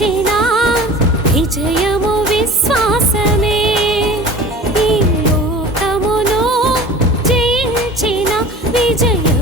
గెలిచిన విజయము విశ్వాసమే. ఈ లోకమును జయించిన విజయం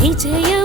విజయం